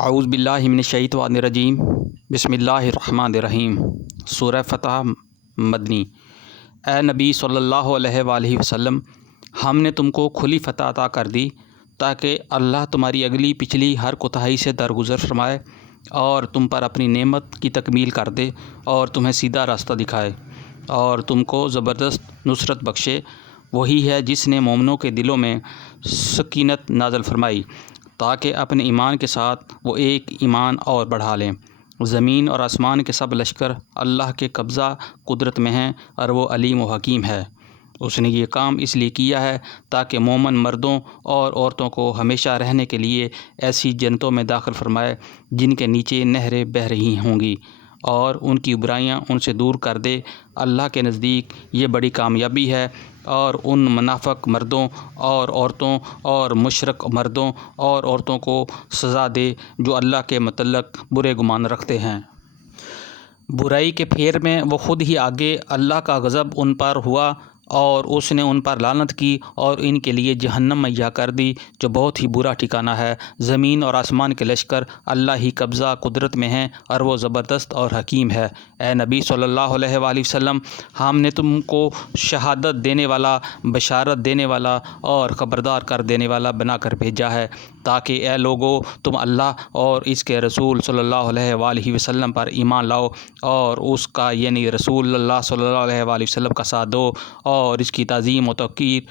اعوذ باللہ من الشیطان الرجیم بسم اللہ الرحمن الرحیم۔ سورہ فتح مدنی۔ اے نبی صلی اللہ علیہ وآلہ وسلم، ہم نے تم کو کھلی فتح عطا کر دی تاکہ اللہ تمہاری اگلی پچھلی ہر کوتاہی سے درگزر فرمائے اور تم پر اپنی نعمت کی تکمیل کر دے اور تمہیں سیدھا راستہ دکھائے اور تم کو زبردست نصرت بخشے۔ وہی ہے جس نے مومنوں کے دلوں میں سکینت نازل فرمائی تاکہ اپنے ایمان کے ساتھ وہ ایک ایمان اور بڑھا لیں۔ زمین اور آسمان کے سب لشکر اللہ کے قبضہ قدرت میں ہیں اور وہ علیم و حکیم ہے۔ اس نے یہ کام اس لیے کیا ہے تاکہ مومن مردوں اور عورتوں کو ہمیشہ رہنے کے لیے ایسی جنتوں میں داخل فرمائے جن کے نیچے نہریں بہہ رہی ہوں گی اور ان کی برائیاں ان سے دور کر دے۔ اللہ کے نزدیک یہ بڑی کامیابی ہے اور ان منافق مردوں اور عورتوں اور مشرک مردوں اور عورتوں کو سزا دے جو اللہ کے متعلق برے گمان رکھتے ہیں۔ برائی کے پھیر میں وہ خود ہی آگے اللہ کا غضب ان پر ہوا اور اس نے ان پر لعنت کی اور ان کے لیے جہنم مہیا کر دی جو بہت ہی برا ٹھکانہ ہے۔ زمین اور آسمان کے لشکر اللہ ہی قبضہ قدرت میں ہیں اور وہ زبردست اور حکیم ہے۔ اے نبی صلی اللہ علیہ وآلہ وسلم، ہم نے تم کو شہادت دینے والا، بشارت دینے والا اور خبردار کر دینے والا بنا کر بھیجا ہے تاکہ اے لوگو تم اللہ اور اس کے رسول صلی اللہ علیہ وآلہ وسلم پر ایمان لاؤ اور اس کا یعنی رسول اللہ صلی اللہ علیہ وآلہ وسلم کا ساتھ دو اور اس کی تعظیم و توقیر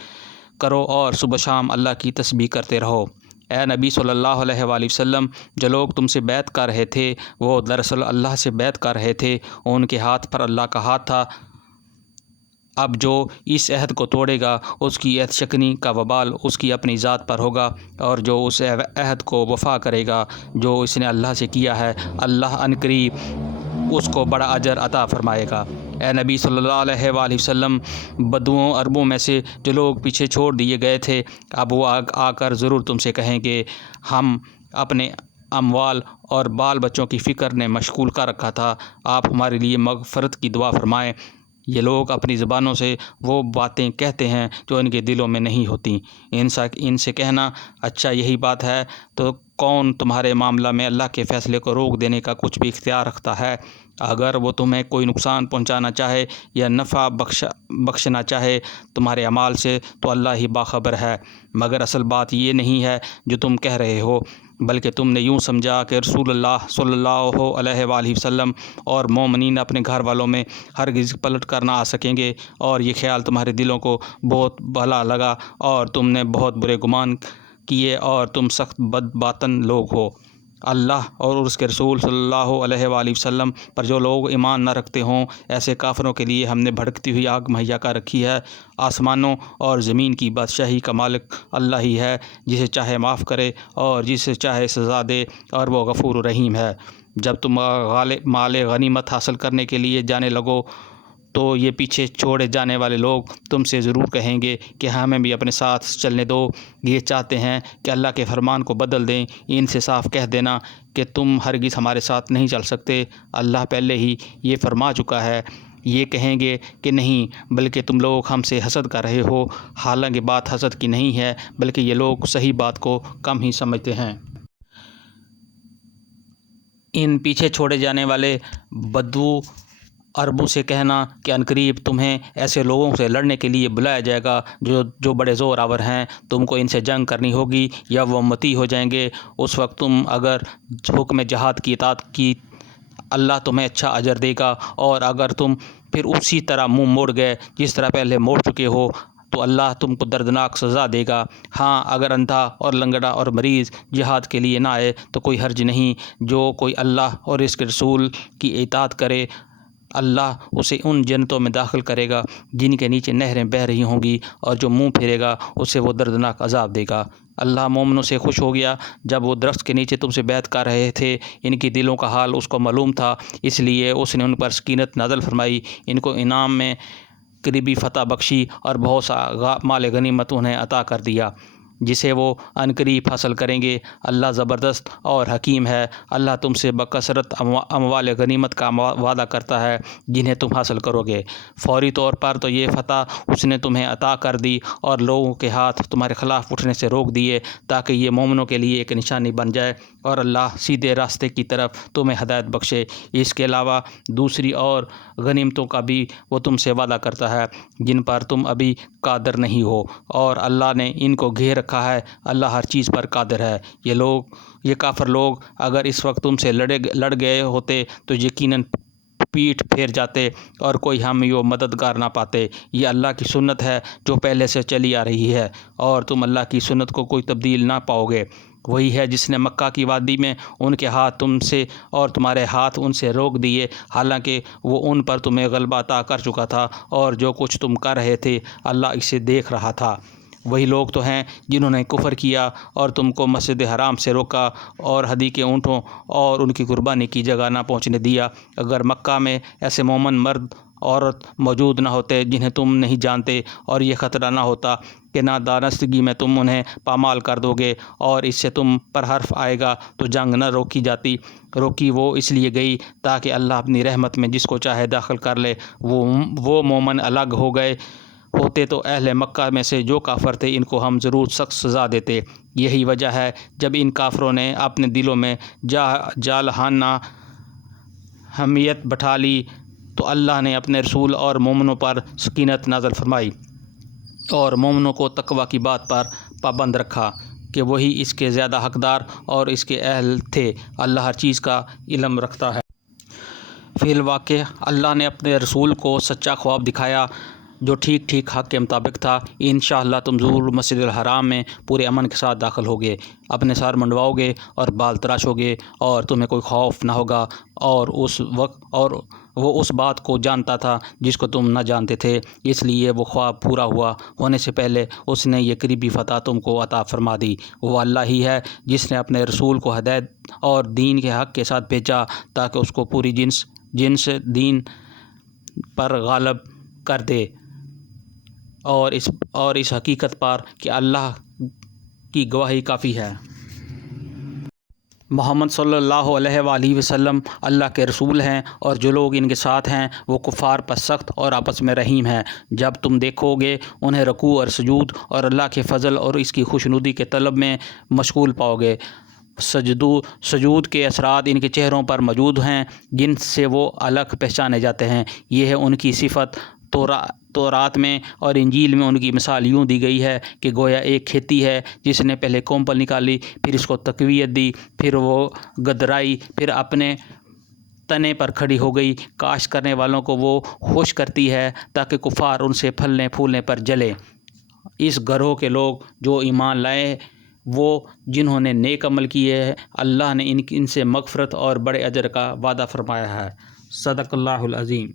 کرو اور صبح شام اللہ کی تسبیح کرتے رہو۔ اے نبی صلی اللہ علیہ وآلہ وسلم، جو لوگ تم سے بیعت کر رہے تھے وہ دراصل اللہ سے بیعت کر رہے تھے، ان کے ہاتھ پر اللہ کا ہاتھ تھا۔ اب جو اس عہد کو توڑے گا اس کی عہد شکنی کا وبال اس کی اپنی ذات پر ہوگا، اور جو اس عہد کو وفا کرے گا جو اس نے اللہ سے کیا ہے، اللہ عنقریب اس کو بڑا اجر عطا فرمائے گا۔ اے نبی صلی اللہ علیہ وآلہ وسلم، بدوؤں عربوں میں سے جو لوگ پیچھے چھوڑ دیے گئے تھے اب وہ آ کر ضرور تم سے کہیں گے ہم اپنے اموال اور بال بچوں کی فکر نے مشغول کر رکھا تھا، آپ ہمارے لیے مغفرت کی دعا فرمائیں۔ یہ لوگ اپنی زبانوں سے وہ باتیں کہتے ہیں جو ان کے دلوں میں نہیں ہوتی۔ ان سے کہنا اچھا یہی بات ہے تو کون تمہارے معاملہ میں اللہ کے فیصلے کو روک دینے کا کچھ بھی اختیار رکھتا ہے؟ اگر وہ تمہیں کوئی نقصان پہنچانا چاہے یا نفع بخشنا چاہے تمہارے اعمال سے تو اللہ ہی باخبر ہے، مگر اصل بات یہ نہیں ہے جو تم کہہ رہے ہو، بلکہ تم نے یوں سمجھا کہ رسول اللہ صلی اللہ علیہ وآلہ وسلم اور مومنین اپنے گھر والوں میں ہرگز پلٹ کر نہ آ سکیں گے، اور یہ خیال تمہارے دلوں کو بہت بھلا لگا اور تم نے بہت برے گمان کیے اور تم سخت بد باطن لوگ ہو۔ اللہ اور اس کے رسول صلی اللہ علیہ وآلہ وسلم پر جو لوگ ایمان نہ رکھتے ہوں ایسے کافروں کے لیے ہم نے بھڑکتی ہوئی آگ مہیا کر رکھی ہے۔ آسمانوں اور زمین کی بادشاہی کا مالک اللہ ہی ہے، جسے چاہے معاف کرے اور جسے چاہے سزا دے، اور وہ غفور رحیم ہے۔ جب تم مال غنیمت حاصل کرنے کے لیے جانے لگو تو یہ پیچھے چھوڑے جانے والے لوگ تم سے ضرور کہیں گے کہ ہمیں بھی اپنے ساتھ چلنے دو، یہ چاہتے ہیں کہ اللہ کے فرمان کو بدل دیں۔ ان سے صاف کہہ دینا کہ تم ہرگز ہمارے ساتھ نہیں چل سکتے، اللہ پہلے ہی یہ فرما چکا ہے۔ یہ کہیں گے کہ نہیں، بلکہ تم لوگ ہم سے حسد کر رہے ہو، حالانکہ بات حسد کی نہیں ہے بلکہ یہ لوگ صحیح بات کو کم ہی سمجھتے ہیں۔ ان پیچھے چھوڑے جانے والے بدو عربوں سے کہنا کہ عنقریب تمہیں ایسے لوگوں سے لڑنے کے لیے بلایا جائے گا جو بڑے زور آور ہیں، تم کو ان سے جنگ کرنی ہوگی یا وہ متی ہو جائیں گے۔ اس وقت تم اگر حکم جہاد کی اطاعت کی اللہ تمہیں اچھا اجر دے گا، اور اگر تم پھر اسی طرح منہ موڑ گئے جس طرح پہلے موڑ چکے ہو تو اللہ تم کو دردناک سزا دے گا۔ ہاں، اگر اندھا اور لنگڑا اور مریض جہاد کے لیے نہ آئے تو کوئی حرج نہیں، جو کوئی اللہ اور اس کے رسول کی اطاعت کرے اللہ اسے ان جنتوں میں داخل کرے گا جن کے نیچے نہریں بہہ رہی ہوں گی، اور جو منہ پھیرے گا اسے وہ دردناک عذاب دے گا۔ اللہ مومنوں سے خوش ہو گیا جب وہ درخت کے نیچے تم سے بیعت کر رہے تھے، ان کی دلوں کا حال اس کو معلوم تھا، اس لیے اس نے ان پر سکینت نازل فرمائی، ان کو انعام میں قریبی فتح بخشی اور بہت سا مال غنیمت انہیں عطا کر دیا۔ جسے وہ عنقریب حاصل کریں گے۔ اللہ زبردست اور حکیم ہے۔ اللہ تم سے بکثرت اموال غنیمت کا وعدہ کرتا ہے جنہیں تم حاصل کرو گے۔ فوری طور پر تو یہ فتح اس نے تمہیں عطا کر دی اور لوگوں کے ہاتھ تمہارے خلاف اٹھنے سے روک دیے تاکہ یہ مومنوں کے لیے ایک نشانی بن جائے اور اللہ سیدھے راستے کی طرف تمہیں ہدایت بخشے۔ اس کے علاوہ دوسری اور غنیمتوں کا بھی وہ تم سے وعدہ کرتا ہے جن پر تم ابھی قادر نہیں ہو، اور اللہ نے ان کو گھیر رکھا ہے۔ اللہ ہر چیز پر قادر ہے۔ یہ کافر لوگ اگر اس وقت تم سے لڑ گئے ہوتے تو یقیناً پیٹھ پھیر جاتے اور کوئی حامی و مددگار نہ پاتے۔ یہ اللہ کی سنت ہے جو پہلے سے چلی آ رہی ہے، اور تم اللہ کی سنت کو کوئی تبدیل نہ پاؤ گے۔ وہی ہے جس نے مکہ کی وادی میں ان کے ہاتھ تم سے اور تمہارے ہاتھ ان سے روک دیے، حالانکہ وہ ان پر تمہیں غلبہ عطا کر چکا تھا، اور جو کچھ تم کر رہے تھے اللہ اسے دیکھ رہا تھا۔ وہی لوگ تو ہیں جنہوں نے کفر کیا اور تم کو مسجد حرام سے روکا اور ہدی کے اونٹوں اور ان کی قربانی کی جگہ نہ پہنچنے دیا۔ اگر مکہ میں ایسے مومن مرد عورت موجود نہ ہوتے جنہیں تم نہیں جانتے، اور یہ خطرہ نہ ہوتا کہ نادانستگی میں تم انہیں پامال کر دو گے اور اس سے تم پر حرف آئے گا، تو جنگ نہ روکی جاتی۔ روکی وہ اس لیے گئی تاکہ اللہ اپنی رحمت میں جس کو چاہے داخل کر لے۔ وہ مومن الگ ہو گئے ہوتے تو اہل مکہ میں سے جو کافر تھے ان کو ہم ضرور سخت سزا دیتے۔ یہی وجہ ہے جب ان کافروں نے اپنے دلوں میں جالہانہ حمیت بٹھا لی تو اللہ نے اپنے رسول اور مومنوں پر سکینت نازل فرمائی اور مومنوں کو تقوی کی بات پر پابند رکھا کہ وہی اس کے زیادہ حقدار اور اس کے اہل تھے۔ اللہ ہر چیز کا علم رکھتا ہے۔ فی الواقع اللہ نے اپنے رسول کو سچا خواب دکھایا جو ٹھیک حق کے مطابق تھا۔ انشاءاللہ تم ضرور مسجد الحرام میں پورے امن کے ساتھ داخل ہوگے، اپنے سر منڈواؤ گے اور بال تراشو گے، اور تمہیں کوئی خوف نہ ہوگا، اور وہ اس بات کو جانتا تھا جس کو تم نہ جانتے تھے، اس لیے وہ خواب پورا ہونے سے پہلے اس نے یہ قریبی فتح تم کو عطا فرما دی۔ وہ اللہ ہی ہے جس نے اپنے رسول کو ہدایت اور دین کے حق کے ساتھ بھیجا تاکہ اس کو پوری جنس دین پر غالب کر دے، اور اس حقیقت پر کہ اللہ کی گواہی کافی ہے۔ محمد صلی اللہ علیہ وآلہ وسلم اللہ کے رسول ہیں، اور جو لوگ ان کے ساتھ ہیں وہ کفار پر سخت اور آپس میں رحیم ہیں۔ جب تم دیکھو گے انہیں رکوع اور سجود اور اللہ کے فضل اور اس کی خوشنودی کے طلب میں مشغول پاؤ گے۔ سجود کے اثرات ان کے چہروں پر موجود ہیں جن سے وہ الگ پہچانے جاتے ہیں۔ یہ ہے ان کی صفت۔ تورات میں اور انجیل میں ان کی مثال یوں دی گئی ہے کہ گویا ایک کھیتی ہے جس نے پہلے کومپل نکالی، پھر اس کو تقویت دی، پھر وہ گدرائی، پھر اپنے تنے پر کھڑی ہو گئی۔ کاشت کرنے والوں کو وہ خوش کرتی ہے تاکہ کفار ان سے پھلنے پھولنے پر جلے۔ اس گروہ کے لوگ جو ایمان لائے وہ جنہوں نے نیک عمل کیے ہیں، اللہ نے ان سے مغفرت اور بڑے اجر کا وعدہ فرمایا ہے۔ صدق اللہ العظیم۔